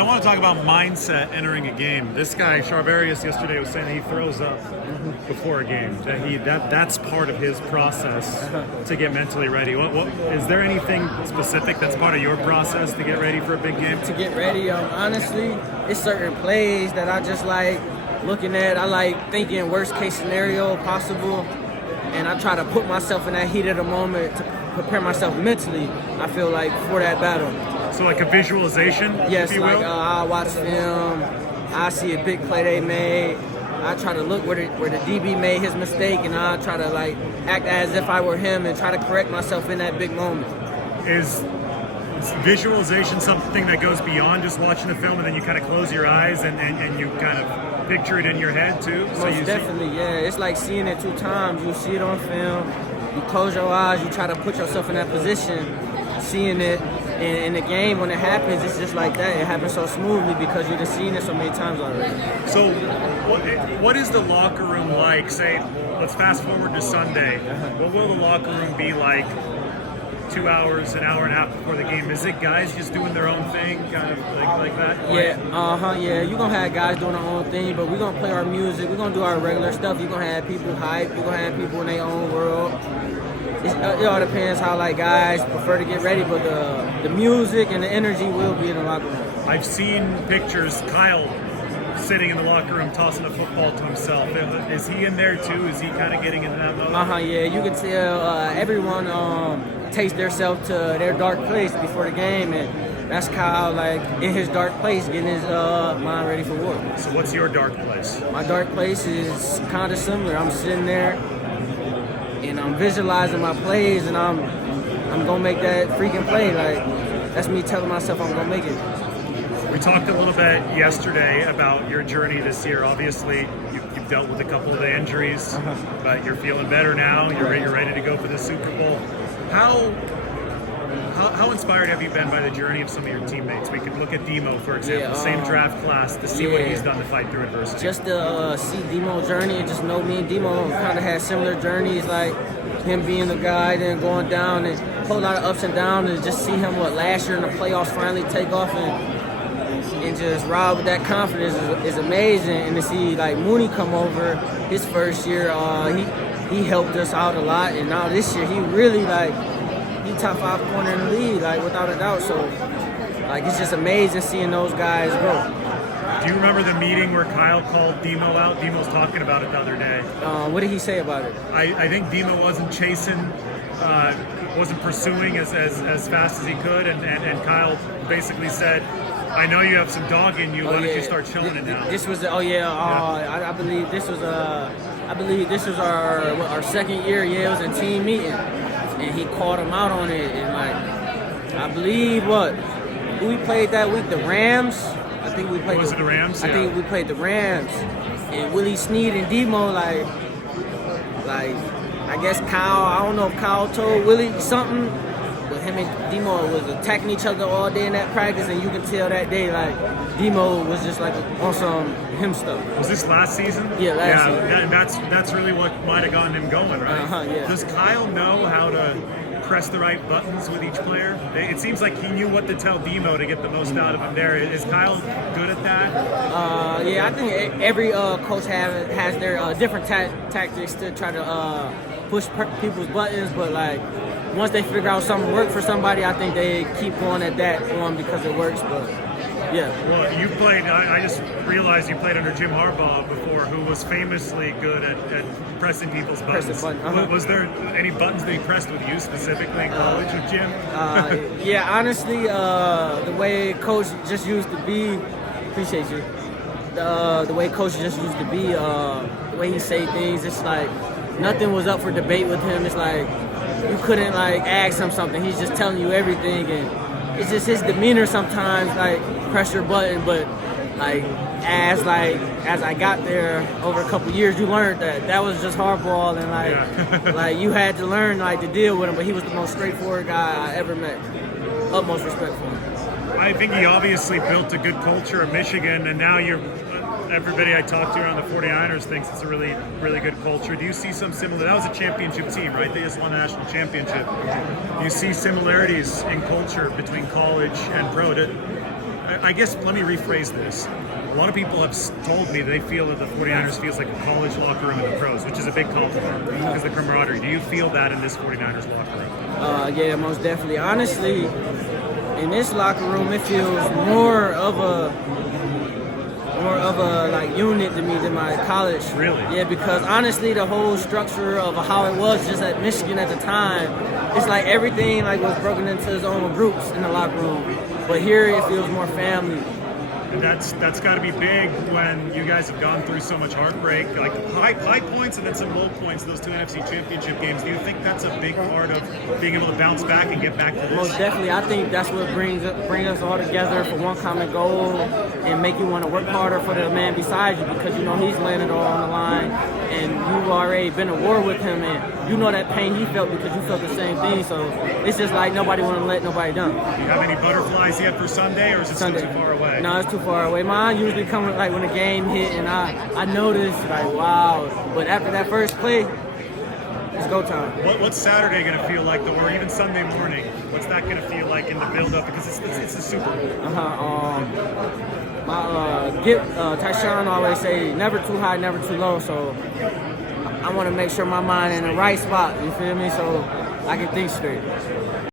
I want to talk about mindset entering a game. This guy, Charvarius, yesterday was saying that he throws up before a game. That's part of his process to get mentally ready. What is there anything specific that's part of your process to get ready for a big game? To get ready, honestly, it's certain plays that I just like looking at. I like thinking worst case scenario possible, and I try to put myself in that heat of the moment to prepare myself mentally, I feel like, for that battle. So like a visualization? Yes, like I watch film, I see a big play they made, I try to look where the DB made his mistake, and I try to like act as if I were him and try to correct myself in that big moment. Is visualization something that goes beyond just watching the film and then you kind of close your eyes and you kind of picture it in your head too? Most definitely, yeah. It's like seeing it 2 times. You see it on film, you close your eyes, you try to put yourself in that position, seeing it. And in the game, when it happens, it's just like that. It happens so smoothly because you've seen it so many times already. So what is the locker room like? Say, let's fast forward to Sunday. What will the locker room be like 2 hours, an hour and a half before the game? Is it guys just doing their own thing, kind of like that? Yeah, you're going to have guys doing their own thing, but we're going to play our music. We're going to do our regular stuff. You're going to have people hype. You're going to have people in their own world. It all depends how like guys prefer to get ready, but the music and the energy will be in the locker room. I've seen pictures, Kyle sitting in the locker room tossing a football to himself. Is he in there too? Is he kind of getting into that mode? Yeah, you can tell everyone takes themselves to their dark place before the game, and that's Kyle like in his dark place getting his mind ready for war. So what's your dark place? My dark place is kind of similar. I'm sitting there and I'm visualizing my plays, and I'm gonna make that freaking play. Like, that's me telling myself I'm gonna make it. We talked a little bit yesterday about your journey this year. Obviously, you've dealt with a couple of the injuries, but you're feeling better now. You're ready to go for the Super Bowl. How inspired have you been by the journey of some of your teammates? We could look at Demo, for example, same draft class, to see what he's done to fight through adversity. Just to see Demo's journey and just know me and Demo kind of had similar journeys, like him being the guy, then going down and a whole lot of ups and downs, and just see him last year in the playoffs finally take off and just ride with that confidence is amazing. And to see like Mooney come over his first year, he helped us out a lot, and now this year he really he top 5 corner in the league, like without a doubt. So like it's just amazing seeing those guys grow. Do you remember the meeting where Kyle called Demo out? Demo was talking about it the other day. What did he say about it? I think Demo wasn't chasing, wasn't pursuing as fast as he could, and Kyle basically said, I know you have some dog in you. Why don't you start showing it now? This was I believe this was our second year. Yeah, it was a team meeting, and he called him out on it. And like, I believe who we played that week, the Rams. I think we played. Was it the Rams? I think we played the Rams, and Willie Snead and Demo like I guess Kyle. I don't know if Kyle told Willie something, but him and Demo was attacking each other all day in that practice, and you can tell that day like Demo was just like on some him stuff. Was this last season? Yeah, last season. And that's really what might have gotten him going, right? Yeah. Does Kyle know how to press the right buttons with each player? It seems like he knew what to tell Demo to get the most out of him there. Is Kyle good at that? Yeah, I think every coach has their different tactics to try to push people's buttons, but like once they figure out something work for somebody, I think they keep going at that for them because it works. But yeah. Well, you played. I just realized you played under Jim Harbaugh before, who was famously good at pressing people's buttons. Was there any buttons that he pressed with you specifically in college with Jim? Yeah, honestly, the way Coach just used to be. Appreciate you. The way Coach just used to be, the way he say things, it's like nothing was up for debate with him. It's like you couldn't like ask him something. He's just telling you everything, and it's just his demeanor sometimes like press your button, but like as I got there over a couple years, you learned that was just hardball, and like like you had to learn like to deal with him. But he was the most straightforward guy I ever met. Utmost respect for him. I think he obviously built a good culture in Michigan, and now everybody I talk to around the 49ers thinks it's a really, really good culture. Do you see some similar? That was a championship team, right? They just won a national championship. Do you see similarities in culture between college and pro? I guess let me rephrase this. A lot of people have told me they feel that the 49ers feels like a college locker room in the pros, which is a big compliment because of the camaraderie. Do you feel that in this 49ers locker room? Yeah, most definitely. Honestly, in this locker room, it feels more of a like unit to me than my college. Really? Yeah, because honestly, the whole structure of how it was just at Michigan at the time, it's like everything like was broken into its own groups in the locker room. But here, it feels more family. And that's got to be big when you guys have gone through so much heartbreak, like high points and then some low points. Those two NFC Championship games. Do you think that's a big part of being able to bounce back and get back to this? Most definitely, I think that's what brings us all together for one common goal and make you want to work harder for the man beside you because you know he's laying it all on the line and you've already been at war with him and you know that pain he felt because you felt the same thing. So it's just like nobody want to let nobody down. Do you have any butterflies yet for Sunday, or is it still too far away? No, it's too far away. Mine usually come like when the game hit and I noticed like wow. But after that first play, it's go time. What's Saturday going to feel like, or even Sunday morning? What's that going to feel like in the build-up? Because it's the Super Bowl. Tyshawn always say never too high, never too low. So I want to make sure my mind in the right spot. You feel me? So I can think straight.